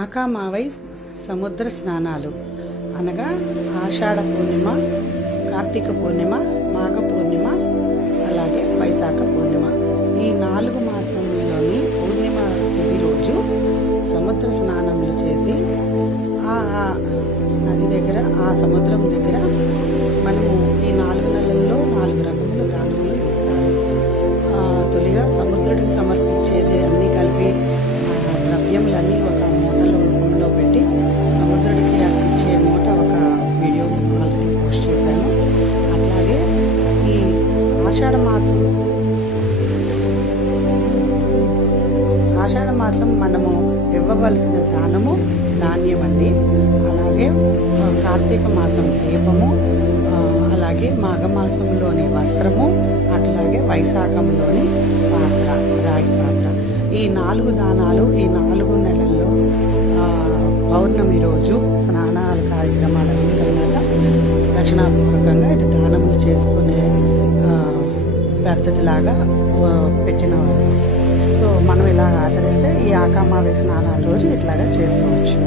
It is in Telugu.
ఆకామావై సముద్ర స్నానాలు అనగా ఆషాఢ పూర్ణిమ, కార్తీక పూర్ణిమ, మాఘ పూర్ణిమ, అలాగే వైశాఖ పూర్ణిమ. ఈ 4 మాసంలోని పూర్ణిమ తిథి రోజు సముద్ర స్నానములు చేసి ఆ నది దగ్గర, ఆ సముద్రం దగ్గర మనము ఈ 4 నెలల్లో 4 రకముల దానములు ఇస్తారు. తొలిగా సముద్రుడికి సమర్పించేది అన్నీ కలిపి ద్రవ్యములన్నీ ఒక మూటలో పెట్టి సముద్రుడికి అర్పించే మూట ఒక వీడియో ఆల్రెడీ పోస్ట్ చేశాను. అట్లాగే ఈ ఆషాఢ మాసం మనము ఇవ్వవలసిన దానము ధాన్యం అండి. అలాగే కార్తీక మాసం దీపము, అలాగే మాఘమాసంలోని వస్త్రము, అట్లాగే వైశాఖంలోని పాత్ర, రాగి పాత్ర. ఈ 4 దానాలు ఈ 4 నెలల్లో పౌర్ణమి రోజు స్నానాల కార్యక్రమాల తర్వాత దక్షిణాపూర్వకంగా ఇది దానములు చేసుకునే పద్ధతిలాగా పెట్టినవారు. సో మనం ఇలా ఆచరిస్తే ఈ ఆకామావే స్నానాల రోజు ఇట్లాగా చేసుకోవచ్చు.